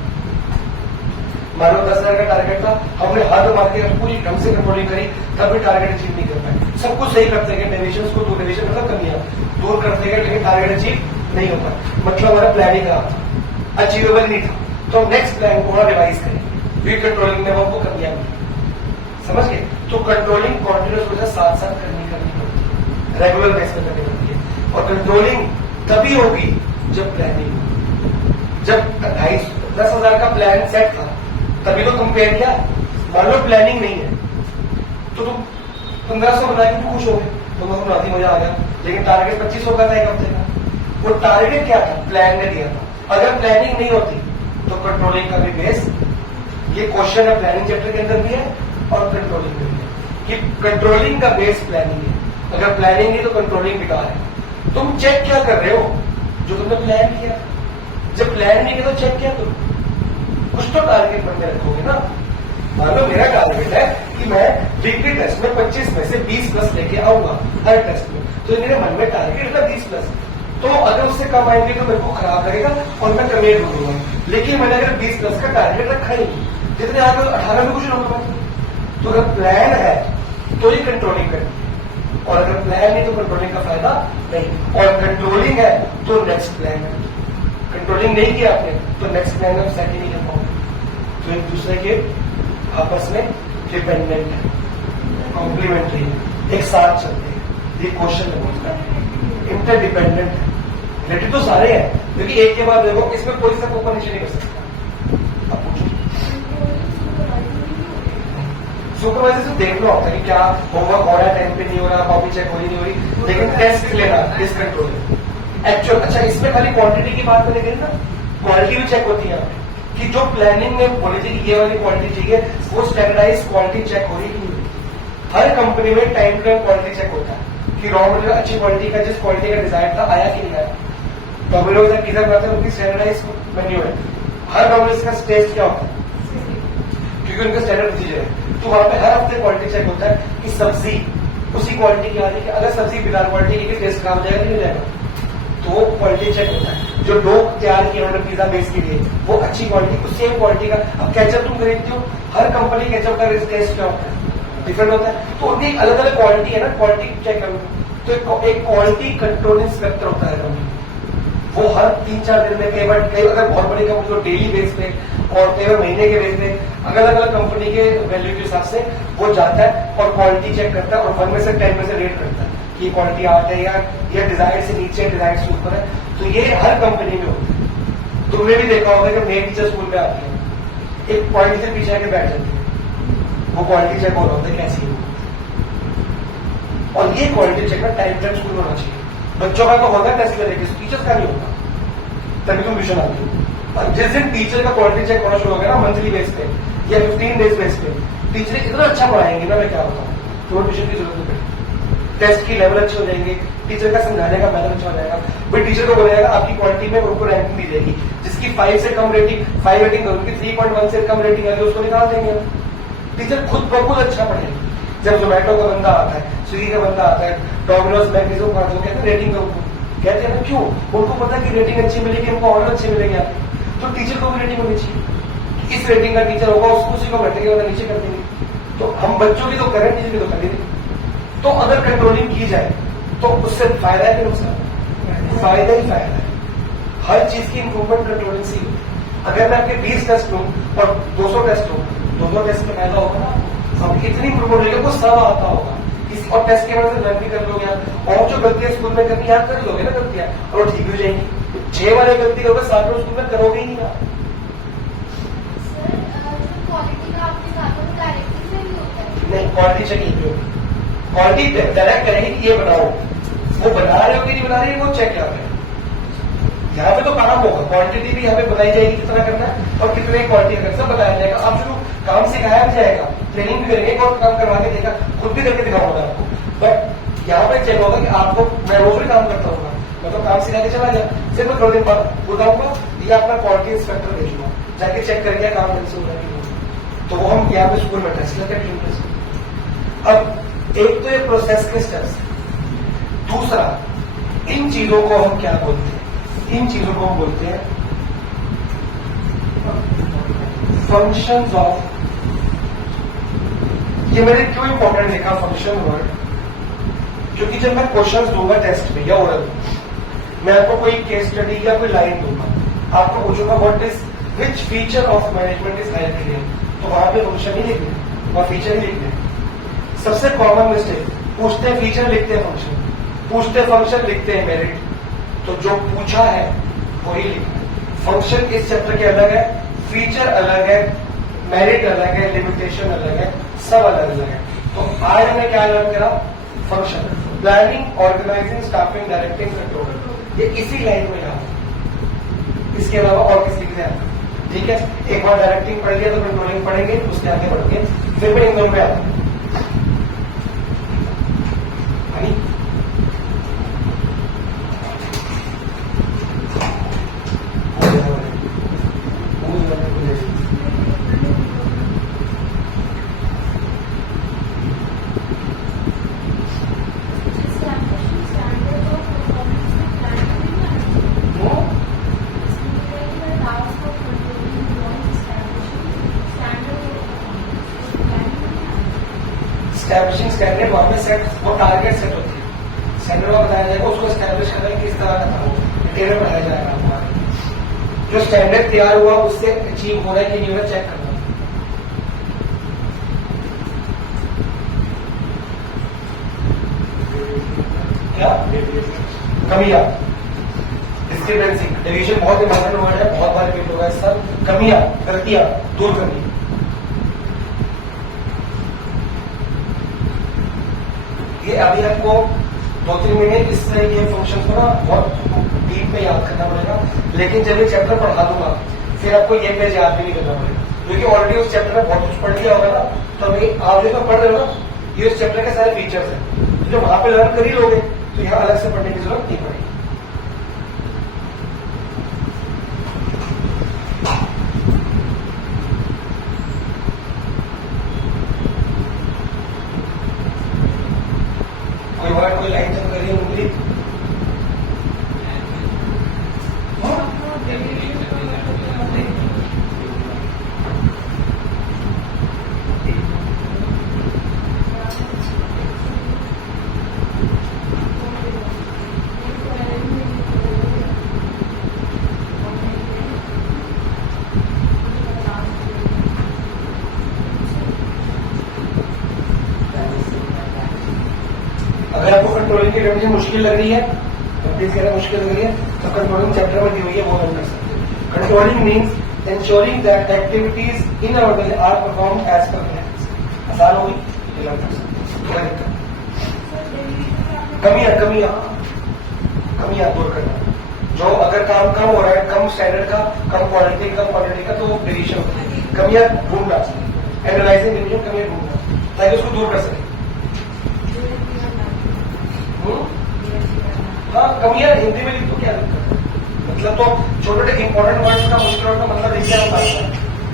मान लो 10,000 का टारगेट था, हमने हर मार्केट पूरी ढंग से कंट्रोलिंग करी, तब भी टारगेट अचीव नहीं कर पाए। सब कुछ सही करते गए, डेविएशंस को डेविएशन मतलब कमियां दूर करते गए, लेकिन टारगेट अचीव नहीं होता, मतलब हमारा प्लान ही खराब था, अचीवेबल नहीं था। तो नेक्स्ट प्लान को रिवाइज करें, वी कंट्रोलिंग में हमको कमियां मिली, समझ गए। तो कंट्रोलिंग कॉन्टिन्यूस वजह साथ साथ करनी पड़ती है, रेगुलर बेस पर करनी पड़ती है। और कंट्रोलिंग तभी होगी जब प्लानिंग हो। जब 10,000 का प्लान सेट था तभी तो कंपेयर किया। मान लो प्लानिंग नहीं है तो तुम 1500 बना के खुश हो गए, तुम्हें राती मजा आ गया, लेकिन टारगेट 2500 का था एक हफ्ते का। वो टारगेट क्या था, प्लान ने दिया था। अगर प्लानिंग नहीं होती तो कंट्रोलिंग का भी बेस, ये क्वेश्चन है प्लानिंग चैप्टर के अंदर भी है और कंट्रोलिंग में भी है कि कंट्रोलिंग का बेस प्लानिंग है। अगर प्लानिंग नहीं तो कंट्रोलिंग बेकार है। तुम चेक क्या कर रहे हो? जो तुमने प्लान किया। जब प्लान नहीं किया तो चेक क्या करो? कुछ तो टारगेट बन के रखोगे ना। मान लो मेरा टारगेट है कि मैं वीकली टेस्ट में 25 में से 20 प्लस लेके आऊंगा हर टेस्ट में, तो मेरे मन में टारगेट है 20 प्लस। तो अगर उससे कम आएंगे तो मेरे को खराब लगेगा और मैं कमी ढूंढूंगा। लेकिन मैंने अगर 20 प्लस का टारगेट रखा ही नहीं, जितने आगे 18 में कुछ होगा। तो अगर प्लान है तो ही कंट्रोलिंग करनी है, और अगर प्लान नहीं तो कंट्रोलिंग का फायदा नहीं। और कंट्रोलिंग है तो नेक्स्ट प्लान है। कंट्रोलिंग नहीं किया आपने तो नेक्स्ट प्लान में सेट ही नहीं कर पाओगे। तो एक दूसरे के आपस में डिपेंडेंट है, कॉम्प्लीमेंट्री, एक साथ चलते हैं। ये क्वेश्चन है बोलता है इंटरडिपेंडेंट है। रिलेटिव तो सारे हैं, क्योंकि एक के बाद देखो इसमें कोई सा ऊपर नीचे नहीं कर सकता। अब पूछो सुपरवाइजर से देखना होता है कि क्या होमवर्क हो रहा है, टाइम पे नहीं हो रहा, कॉपी चेक हो रही नहीं हो रही, लेकिन टेस्ट लेना इस कंट्रोल एक्चुअल। अच्छा, इसमें खाली क्वांटिटी की बात करेंगे ना, क्वालिटी भी चेक होती है कि जो प्लानिंग में बोली थी कि ये वाली क्वालिटी चाहिए, वो स्टैंडर्डाइज क्वालिटी चेक हो रही नहीं। हर कंपनी में time to time quality check होता है कि रॉ मटेरियल अच्छी क्वालिटी का, जिस क्वालिटी का डिजाइन था, आया कि नहीं आया। तो हम लोग पिज्जा बनाते हैं, उनकी स्टैंडर्डाइज मेन्यू है। हर डोमिनोज का टेस्ट क्या होता है, क्योंकि उनका स्टैंडर्ड प्रोसीजर है। तो वहां पे हर हफ्ते क्वालिटी चेक होता है कि सब्जी उसी क्वालिटी की आ रही है। अगर सब्जी बिना क्वालिटी की टेस्ट खराब हो जाएगा नहीं हो जाएगा, तो वो क्वालिटी चेक होता है। जो लोग तैयार किए उन्होंने पिज्जा बेस के लिए, वो अच्छी क्वालिटी, सेम क्वालिटी का। अब केचप तुम खरीदते हो, हर कंपनी केचप का टेस्ट क्या होता है, डिफरेंट होता है। तो उनकी अलग अलग क्वालिटी है ना, क्वालिटी चेक करो। तो एक क्वालिटी कंट्रोल इंस्पेक्टर होता है कंपनी, वो हर 3-4 दिन में कई बार, अगर बहुत बड़ी कंपनी तो डेली बेस पे और कई बार महीने के बेस पे, अलग अलग कंपनी के वैल्यू के हिसाब से वो जाता है और क्वालिटी चेक करता है और 1 में से 10 में से रेट करता है कि क्वालिटी आती है या डिजाइन से नीचे, डिजाइन से ऊपर है। तो ये हर कंपनी में होता है। तुमने भी देखा होगा कि नई टीचर स्कूल में आती है, एक क्वालिटी से पीछे आके बैठ जाती है, वो क्वालिटी चेक हो रहा होता है कैसी है। और ये क्वालिटी चेक ना टाइम टाइम स्कूल में होना चाहिए। बच्चों का तो होगा टेस्ट लेने के, टीचर्स का नहीं होगा, तभी तुम ट्यूशन आती हो। और जिस दिन टीचर का क्वालिटी चेक होना शुरू हो गया ना, मंथली बेस पे या 15 डेज बेस पे, टीचर इतना अच्छा पढ़ाएंगे ना, मैं क्या बताऊं, तो ट्यूशन की जरूरत नहीं पड़ेगी। टेस्ट की लेवल अच्छे हो जाएंगे, टीचर का समझाने का मैथड अच्छा हो जाएगा। फिर टीचर को बोलेगा आपकी क्वालिटी में उनको रैंकिंग दी जाएगी, जिसकी 5 से कम रेटिंग, 5 रेटिंग करूंगी, 3.1 से कम रेटिंग आएगी, उसको निकाल देंगे। टीचर खुद ब खुद अच्छा पढ़ेगी। जब जोमेटो का बंदा आता है, स्विगी का बंदा आता है, डोमिनोज, मैगनीजो का, जो कहते हैं रेटिंग का, कहते हैं ना, क्यों? उनको पता है कि रेटिंग अच्छी मिलेगी, उनको ऑर्डर अच्छे मिलेंगे। तो टीचर को भी रेटिंग होनी चाहिए। इस रेटिंग का टीचर होगा, उसको उसी को बैठेंगे, वरना नीचे कर देंगे। तो हम बच्चों की तो करें, टीचर की तो करें नहीं। तो अगर कंट्रोलिंग की जाए तो उससे फायदा है कि नुकसान? फायदा ही फायदा है। हर चीज की इंप्रूवमेंट कंट्रोलिंग से ही। अगर मैं आपके 20 टेस्ट लूं और 200 टेस्ट लूं, 200 टेस्ट में फायदा होगा ना, अब इतनी इंप्रूवमेंट होगी, वो सब आता होगा। और टेस्ट के वजह से लर्न भी कर लोगे आप, और जो गलतियां स्कूल में करनी याद कर लोगे ना गलतियां, और वो ठीक भी हो जाएंगी। 6 वाले गलती करोगे, 7 वाले स्कूल में करोगे ही नहीं आप। नहीं, क्वालिटी चेक नहीं होगी। क्वालिटी डायरेक्ट करेंगे कि ये बनाओ, वो बना रहे हो कि नहीं बना रहे वो चेक क्या है। यहाँ पे तो काम होगा, क्वांटिटी भी यहाँ पे बताई जाएगी कितना करना है और कितने क्वालिटी का सब बताया जाएगा। आप शुरू काम सिखाया भी जाएगा, ट्रेनिंग भी करेंगे, और काम करवा के देखा, खुद भी करके दिखाऊंगा आपको। बट यहाँ पे चेक होगा कि आपको, मैं रोज भी काम करता हूँ, मैं तो काम सिखा के चला गया, सिर्फ मैं थोड़े दिन बाद बताऊंगा, ये अपना क्वालिटी इंस्पेक्टर भेजूंगा, जाके चेक करके काम कैसे हो रहा है। तो वो हम यहाँ पे स्कूल में टेस्ट करते हैं। अब एक तो ये प्रोसेस के स्टेप्स, दूसरा इन चीजों को हम क्या बोलते हैं? इन चीजों को हम बोलते हैं फंक्शंस ऑफ। ये मैंने क्यों इंपॉर्टेंट लिखा फंक्शन वर्ड? क्योंकि जब मैं क्वेश्चंस दूंगा टेस्ट में या ओरल, मैं आपको कोई केस स्टडी या कोई लाइन दूंगा, आपको पूछूंगा what is which feature of management is here clear, तो वहां पे फंक्शन ही लिखना, वहां फीचर ही लिखना है। सबसे कॉमन मिस्टेक, पूछते हैं फीचर, लिखते हैं फंक्शन, पूछते फंक्शन, लिखते हैं मेरिट। तो जो पूछा है वही लिखना है। फंक्शन इस चैप्टर के अलग है, फीचर अलग है, मेरिट अलग है, लिमिटेशन अलग है, सब अलग अलग है। तो आज हमने क्या लर्न करा? Function, planning, organising, staffing, directing, control, ये इसी लाइन में याद है, इसके अलावा और किसी के लिए ठीक है, एक बार डायरेक्टिंग पढ़ लिया तो कंट्रोलिंग पढ़ेंगे, उसके आगे बढ़ के फिर भी इंग्लैंड में आते हैं। एस्टैब्लिशिंग स्टैंडर्ड वहां पे सेट, वो टारगेट सेट होती है, स्टैंडर्ड वहां बताया जाएगा, उसको एस्टैब्लिश करना किस तरह का था, डिटेल में बताया जाएगा आपको। जो स्टैंडर्ड तैयार हुआ उससे अचीव हो रहा है कि नहीं हो रहा, चेक करना। क्या कमियां, डिस्क्रिपेंसी, डिवीजन बहुत इंपॉर्टेंट वर्ड है, बहुत बार रिपीट होगा इसका। कमियां, गलतियां दूर करनी। ये अभी आपको 2-3 मिनट इससे ये फंक्शन को ना बहुत डीप में याद करना पड़ेगा, लेकिन जब ये चैप्टर पढ़ा दूंगा फिर आपको ये पेज याद भी नहीं करना पड़ेगा, क्योंकि ऑलरेडी उस चैप्टर में बहुत कुछ पढ़ लिया होगा ना। तो अभी आप जो पढ़ रहे हो ना, ये उस चैप्टर के सारे फीचर्स हैं, तो जो वहां पे लर्न कर ही लोगे तो यहाँ अलग से पढ़ने की जरूरत नहीं पड़ेगी। कोई वर्ड, कोई लाइन चल करिए उंगली। अगर आपको कंट्रोलिंग की डेफिनेशन मुश्किल लग रही है, प्लीज कहना मुश्किल लग रही है, तो कंट्रोलिंग चैप्टर में दी हुई है वो हम कर सकते हैं। Controlling means ensuring that activities in our day are performed as per plans। आसान होगी, ये लर्न कर सकते हैं। कमियां दूर करना। जो अगर काम कम हो रहा है, कम स्टैंडर्ड का, कम क्वालिटी का, तो वो डिवीजन होती है। कमियां ढूंढना, एनालाइजिंग डिवीजन, कमियां ढूंढना ताकि उसको दूर कर सके। हाँ, कमियां हिंदी में लिख तो क्या दिक्कत है, मतलब तो छोटे छोटे इंपॉर्टेंट वर्ड्स का, मुश्किल वर्ड का मतलब लिख के आता है,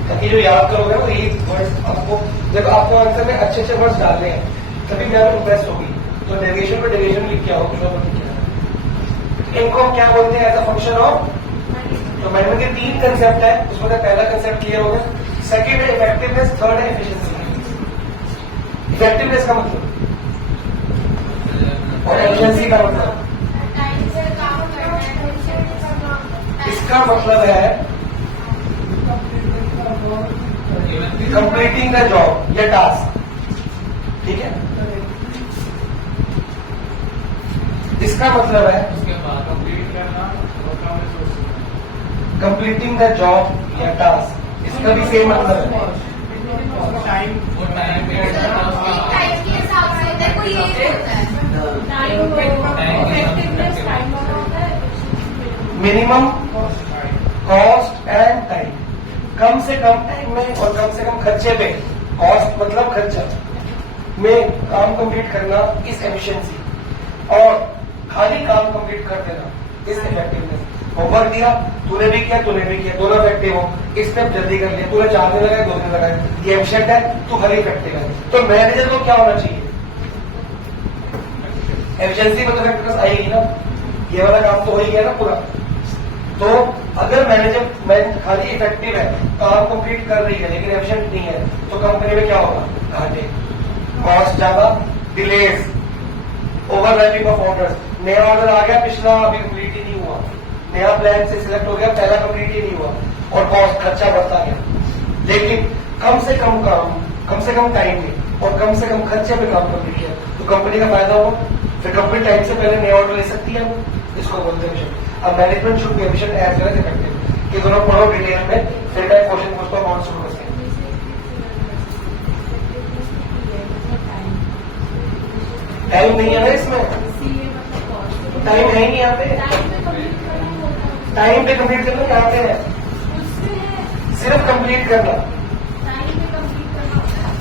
ताकि जो याद करोगे ना यही वर्ड्स आपको, जब आपको आंसर में अच्छे अच्छे वर्ड्स डालने हैं तभी मैं इंप्रेस होगी। तो डेविएशन पे डेविएशन लिख के आओ, इनको हम क्या बोलते हैं, एज अ फंक्शन ऑफ। तो मैंने के 3 कंसेप्ट है, उसमें से पहला कंसेप्ट क्लियर हो गया, सेकेंड है इफेक्टिवनेस, थर्ड है एफिशिएंसी। इफेक्टिवनेस का मतलब और एफिशिएंसी का मतलब, इसका मतलब है कंप्लीटिंग द जॉब या टास्क, ठीक है। इसका मतलब है कंप्लीटिंग द जॉब या टास्क, इसका भी सेम मतलब है। मिनिमम कॉस्ट एंड टाइम, कम से कम टाइम में और कम से कम खर्चे पे, कॉस्ट मतलब खर्चा में काम कंप्लीट करना इस एफिशिएंसी, और खाली काम कंप्लीट कर देना इस इफेक्टिवनेस। होमवर्क दिया, तूने भी किया, दोनों इफेक्टिव हो, एक स्टेप जल्दी कर लिया, तूने 4 दिन लगाए, 2 दिन लगाए, ये एफिशिएंट है, तू खाली इफेक्टिव है। तो मैनेजर को क्या होना चाहिए, एफिशिएंसी में तो इफेक्टिवनेस आएगी ना, ये वाला काम तो हो ही गया ना पूरा। तो अगर मैनेजर खाली इफेक्टिव है, काम कंप्लीट कर रही है लेकिन एफिशिएंट नहीं है, तो कंपनी में क्या होगा, घाटे, कॉस्ट ज्यादा, डिलेज, ओवरलैपिंग ऑफ ऑर्डर्स। नया ऑर्डर आ गया, पिछला अभी कंप्लीट ही नहीं हुआ, नया प्लान से सिलेक्ट हो गया, पहला कंप्लीट ही नहीं हुआ, और कॉस्ट खर्चा बढ़ता गया। लेकिन कम से कम काम, कम से कम टाइम में और कम से कम खर्चे में काम कंप्लीट किया तो कंपनी का फायदा हुआ, फिर कंपनी टाइम से पहले नया ऑर्डर ले सकती है, इसको बोलते हैं। अब management should be efficient as well as effective. ये दोनों पढ़ो डिटेल में, फिर टाइप क्वेश्चन पूछता हूं, शुरू करते हैं। टाइम नहीं है ना इसमें, टाइम है ही नहीं यहाँ पे, टाइम पे कंप्लीट करना यहाँ पे है, सिर्फ कंप्लीट करना, टाइम में कंप्लीट करना होता है।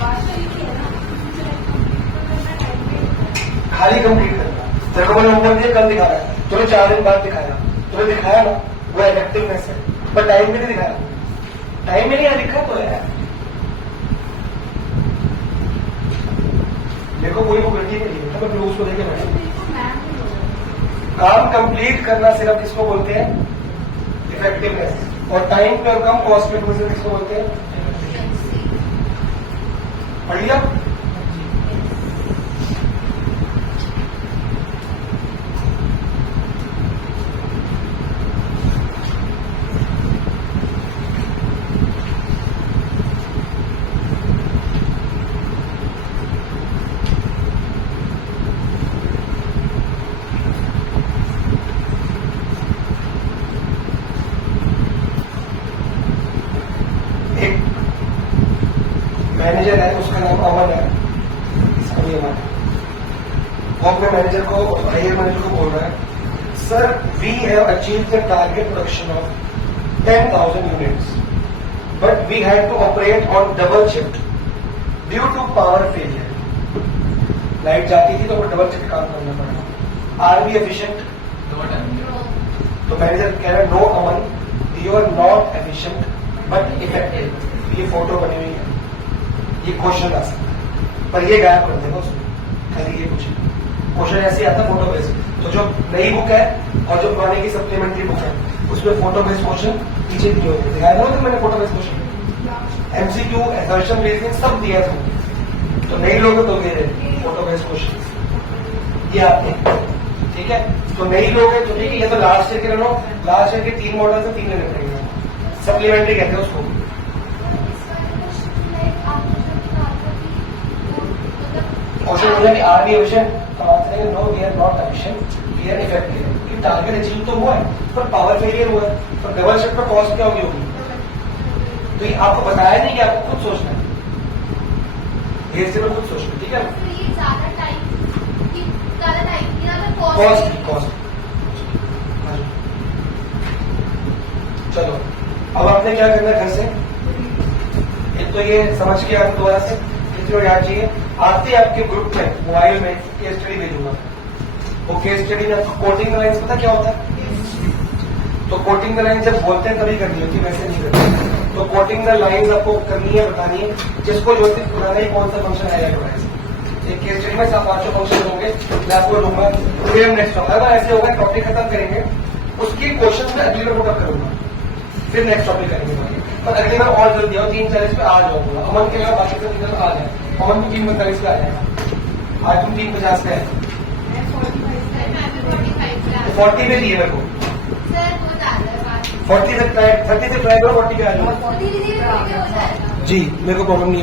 बात तो ये है ना, टाइम में खाली कंप्लीट करना। तेरे को मैंने होमवर्क दिया, कल दिखा रहा है, तुमने 4 दिन बाद दिखाया, तुमने दिखाया ना, वो इफेक्टिवनेस है, पर टाइम में नहीं दिखाया, टाइम में नहीं दिखा तो है। देखो कोई वो गलती नहीं है, मैं उसको देखे बैठे। मैम भी बोल रहे काम कंप्लीट करना सिर्फ इसको बोलते हैं इफेक्टिवनेस, और टाइम पे और कम कॉस्ट में किसको बोलते हैं? पढ़ लिया? एक मैनेजर है, उसका नाम अमन है, इसका भी अमन है। वो अपने मैनेजर को, हायर मैनेजर को बोल रहा है, sir we have achieve the target production of 10,000 units, but we had to operate on double shift due to power failure. Light जाती थी तो वो डबल शिफ्ट काम करना पड़ा। Are be efficient? तो मैनेजर कह रहा है, no Aman, you are not efficient but effective. ये फोटो बनी हुई है, ये क्वेश्चन आ सकता है, पर ये गायब कर देगा उसमें, खाली ये क्वेश्चन ऐसे आता फोटो बेस्ड। तो जो नई बुक है और जो पुराने की सप्लीमेंट्री बुक है, उसमें फोटो बेस्ड क्वेश्चन पीछे दिए होते हैं। दिखाया था तो मैंने photo based question, MCQ, assertion, reasoning सब दिया था। तो नई लोग तो ये फोटो बेस्ड क्वेश्चन ये आपने, ठीक है। तो नई लोग है तो ठीक है, ये तो लास्ट ईयर के लो, लास्ट ईयर के 3 मॉडल से 3 लेने पड़ेंगे, सप्लीमेंट्री कहते हैं उसको। क्वेश्चन हो जाए आर बी एफिशिएंट, तो आंसर है no we are not efficient, we are effective. कि टारगेट अचीव तो हुआ है पर पावर फेलियर हुआ है, तो डबल शिफ्ट पर कॉस्ट क्या होगी? तो ये आपको बताया नहीं कि आपको खुद सोचना है, ये सिर्फ खुद सोचना, ठीक है। कॉस्ट चलो, अब आपने क्या करना है घर से, एक तो ये समझ के आप दोबारा से कितनी याद चाहिए। आते आपके ग्रुप में मोबाइल में केस स्टडी भेजूंगा, वो केस स्टडी में आपको कोटिंग लाइन्स पता क्या होता है? तो कोटिंग द लाइन जब बोलते हैं तभी करनी होती है, वैसे नहीं करनी। तो कोटिंग द लाइन्स आपको करनी है, बतानी है, जिसको जो पुराना ही कौन सा फंक्शन आएगा डिवाइस। एक केस स्टडी में 5 फंक्शन होंगे, मैं आपको दूंगा, फिर हम नेक्स्ट अगर ऐसे होगा टॉपिक खत्म करेंगे, उसकी क्वेश्चन में अगली बार नोट करूंगा, फिर नेक्स्ट टॉपिक करेंगे। पर अगली बार और जल्दी आओ, 3:40 पे आ जाऊंगा। अमन के अलावा बाकी सब इधर आ जाए, अमन भी 3:45 पे आ जाएगा, आज तुम 3:50 पे है, 40 पे दिए मेरे को, 40 से ट्राई 30 से ट्राई करो, 40 पे आ जाओ। जी मेरे को प्रॉब्लम नहीं है।